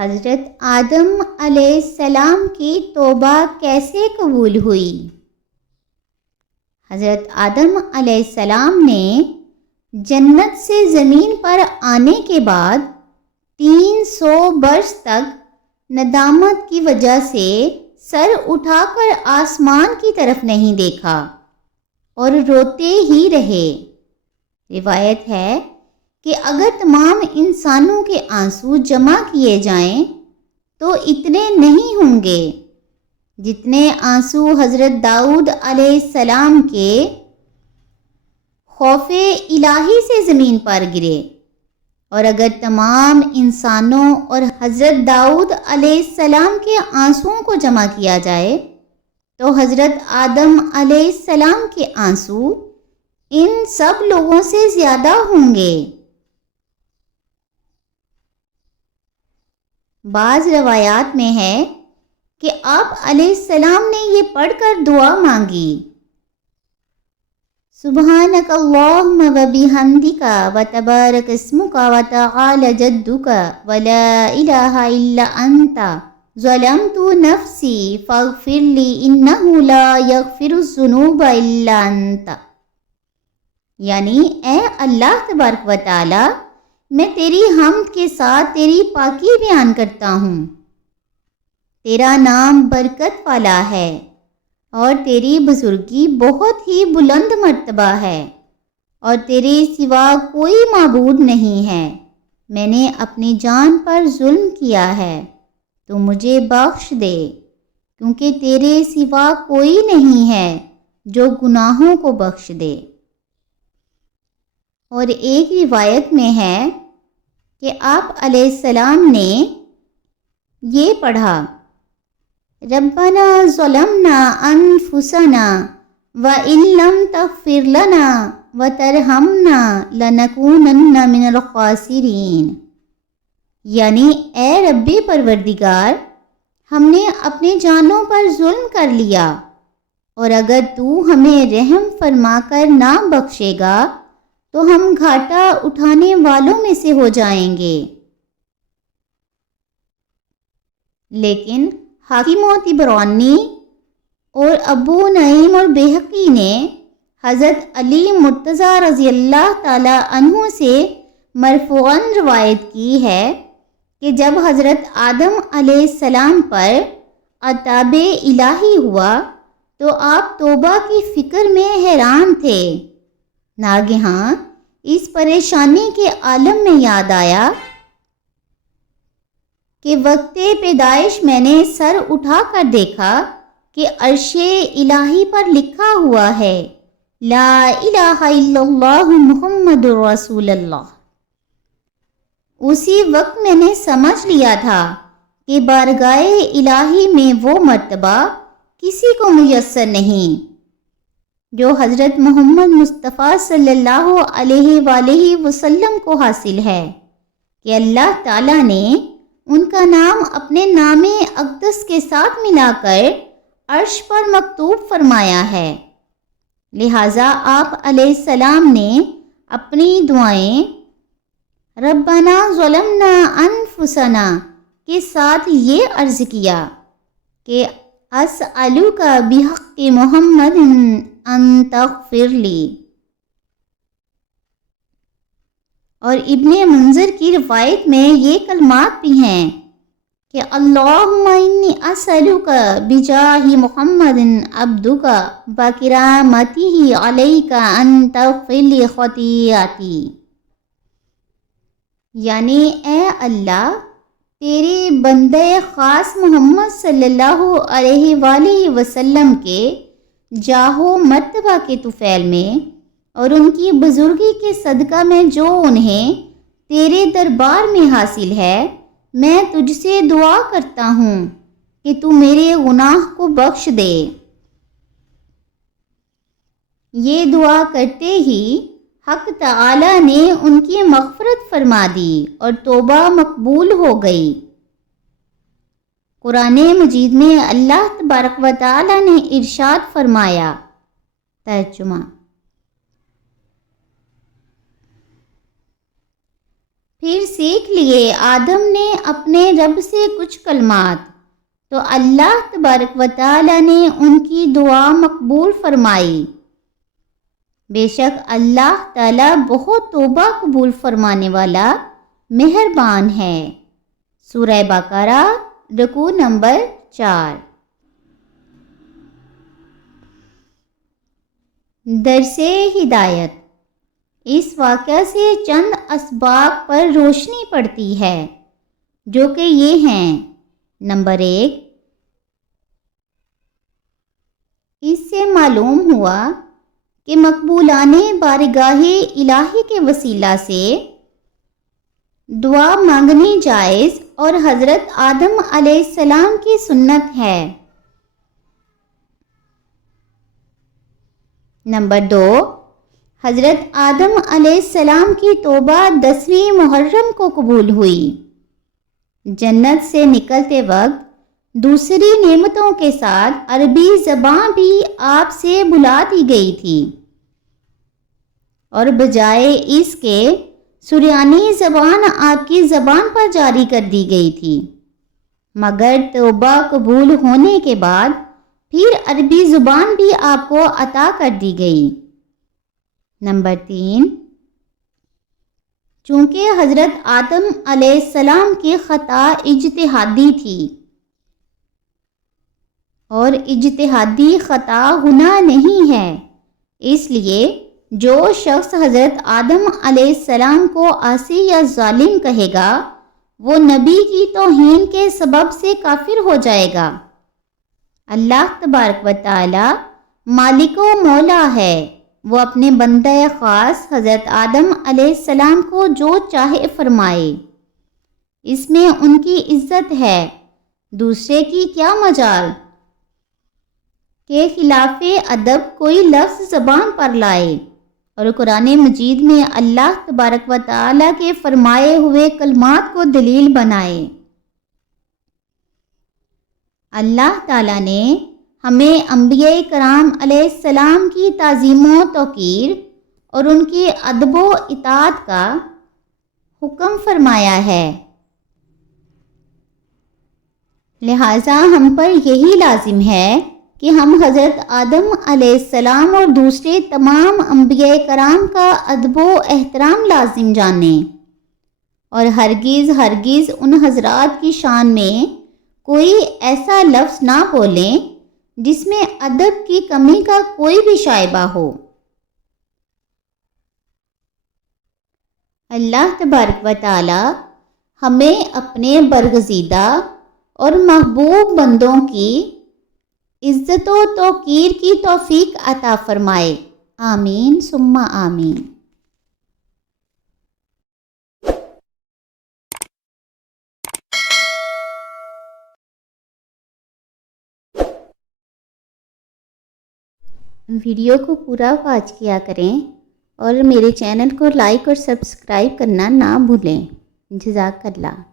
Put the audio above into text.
حضرت آدم علیہ السلام کی توبہ کیسے قبول ہوئی؟ حضرت آدم علیہ السلام نے جنت سے زمین پر آنے کے بعد تین سو برس تک ندامت کی وجہ سے سر اٹھا کر آسمان کی طرف نہیں دیکھا اور روتے ہی رہے۔ روایت ہے کہ اگر تمام انسانوں کے آنسو جمع کیے جائیں تو اتنے نہیں ہوں گے جتنے آنسو حضرت داؤد علیہ السلام کے خوف الہی سے زمین پر گرے۔ اور اگر تمام انسانوں اور حضرت داؤد علیہ السلام کے آنسوؤں کو جمع کیا جائے تو حضرت آدم علیہ السلام کے آنسو ان سب لوگوں سے زیادہ ہوں گے۔ بعض روایات میں ہے کہ آپ علیہ السلام نے یہ پڑھ کر دعا مانگی۔ سبحانک اللہم و بحمدک و تبارک اسمک و تعال جدک و لا الہ الا انت ظلمت نفسی فاغفر لی انہو لا یغفر الزنوب الا انت۔ یعنی اے اللہ تبارک و تعالی میں تیری حمد کے ساتھ تیری پاکی بیان کرتا ہوں۔ تیرا نام برکت والا ہے اور تیری بزرگی بہت ہی بلند مرتبہ ہے اور تیرے سوا کوئی معبود نہیں ہے۔ میں نے اپنی جان پر ظلم کیا ہے، تو مجھے بخش دے، کیونکہ تیرے سوا کوئی نہیں ہے جو گناہوں کو بخش دے۔ اور ایک روایت میں ہے کہ آپ علیہ السلام نے یہ پڑھا، ربنا ظلمنا انفسنا و علم تغفر لنا و ترہمنا لنکونن من الخاسرین. یعنی اے رب پروردگار، ہم نے اپنے جانوں پر ظلم کر لیا، اور اگر تو ہمیں رحم فرما کر نہ بخشے گا تو ہم گھاٹا اٹھانے والوں میں سے ہو جائیں گے۔ لیکن حاکم و تبرانی اور ابو نعیم اور بحقی نے حضرت علی مرتضیٰ رضی اللہ تعالی عنہ سے مرفوعاً روایت کی ہے کہ جب حضرت آدم علیہ السلام پر عطاب الہی ہوا تو آپ توبہ کی فکر میں حیران تھے۔ ناگہاں اس پریشانی کے عالم میں یاد آیا کہ وقت پیدائش میں نے سر اٹھا کر دیکھا کہ عرش الہی پر لکھا ہوا ہے، لا الہ الا اللہ محمد رسول اللہ۔ اسی وقت میں نے سمجھ لیا تھا کہ بارگاہ الہی میں وہ مرتبہ کسی کو میسر نہیں۔ جو حضرت محمد مصطفیٰ صلی اللہ علیہ وآلہ وسلم کو حاصل ہے کہ اللہ تعالیٰ نے ان کا نام اپنے نام اقدس کے ساتھ ملا کر عرش پر مکتوب فرمایا ہے۔ لہٰذا آپ علیہ السلام نے اپنی دعائیں ربنا ظلمنا انفسنا کے ساتھ یہ عرض کیا کہ اسلو بحق محمد ان تغفر لی اور ابن منظر کی روایت میں یہ کلمات بھی ہیں کہ اللہم انی اسلو بجاہ محمد ابدو کا باکرامتی علیہ کا ان تغفر لی خطیاتی یعنی اے اللہ تیرے بندے خاص محمد صلی اللہ علیہ وآلہ وسلم کے جاہو مرتبہ کے طفیل میں اور ان کی بزرگی کے صدقہ میں جو انہیں تیرے دربار میں حاصل ہے، میں تجھ سے دعا کرتا ہوں کہ تو میرے گناہ کو بخش دے۔ یہ دعا کرتے ہی حق تعالی نے ان کی مغفرت فرما دی اور توبہ مقبول ہو گئی۔ قرآن مجید میں اللہ تبارک و تعالی نے ارشاد فرمایا۔ ترجمہ۔ پھر سیکھ لیے، آدم نے اپنے رب سے کچھ کلمات۔ تو اللہ تبارک و تعالی نے ان کی دعا مقبول فرمائی۔ بے شک اللہ تعالی بہت توبہ قبول فرمانے والا مہربان ہے۔ سورہ بقرہ رکو نمبر چار۔ درس ہدایت۔ اس واقعہ سے چند اسباب پر روشنی پڑتی ہے، جو کہ یہ ہیں۔ نمبر ایک، اس سے معلوم ہوا کہ مقبولان بارگاہ الہی کے وسیلہ سے دعا مانگنی جائز اور حضرت آدم علیہ السلام کی سنت ہے۔ نمبر دو، حضرت آدم علیہ السلام کی توبہ دسویں محرم کو قبول ہوئی۔ جنت سے نکلتے وقت دوسری نعمتوں کے ساتھ عربی زبان بھی آپ سے بلا دی گئی تھی۔ اور بجائے اس کے سریانی زبان آپ کی زبان پر جاری کر دی گئی تھی۔ مگر توبہ قبول ہونے کے بعد پھر عربی زبان بھی آپ کو عطا کر دی گئی۔ نمبر تین، چونکہ حضرت آدم علیہ السلام کی خطا اجتہادی تھی، اور اجتہادی خطا گناہ نہیں ہے، اس لیے جو شخص حضرت آدم علیہ السلام کو آسی یا ظالم کہے گا، وہ نبی کی توہین کے سبب سے کافر ہو جائے گا۔ اللہ تبارک و تعالی مالک و مولا ہے۔ وہ اپنے بندہ خاص حضرت آدم علیہ السلام کو جو چاہے فرمائے۔ اس میں ان کی عزت ہے۔ دوسرے کی کیا مجال؟ کے خلاف ادب کوئی لفظ زبان پر لائے۔ اور قرآن مجید میں اللہ تبارک و تعالیٰ کے فرمائے ہوئے کلمات کو دلیل بنائے۔ اللہ تعالیٰ نے ہمیں انبیاء کرام علیہ السلام کی تعظیم و توقیر اور ان کی ادب و اطاعت کا حکم فرمایا ہے۔ لہٰذا ہم پر یہی لازم ہے کہ ہم حضرت آدم علیہ السلام اور دوسرے تمام انبیاء کرام کا ادب و احترام لازم جانیں۔ اور ہرگز ہرگز ان حضرات کی شان میں کوئی ایسا لفظ نہ بولیں جس میں ادب کی کمی کا کوئی بھی شائبہ ہو۔ اللہ تبارک و تعالی ہمیں اپنے برگزیدہ اور محبوب بندوں کی عزت و توقیر کی توفیق عطا فرمائے۔ آمین سما آمین۔ ویڈیو کو پورا واچ کیا کریں اور میرے چینل کو لائک اور سبسکرائب کرنا نہ بھولیں۔ جزاک اللہ۔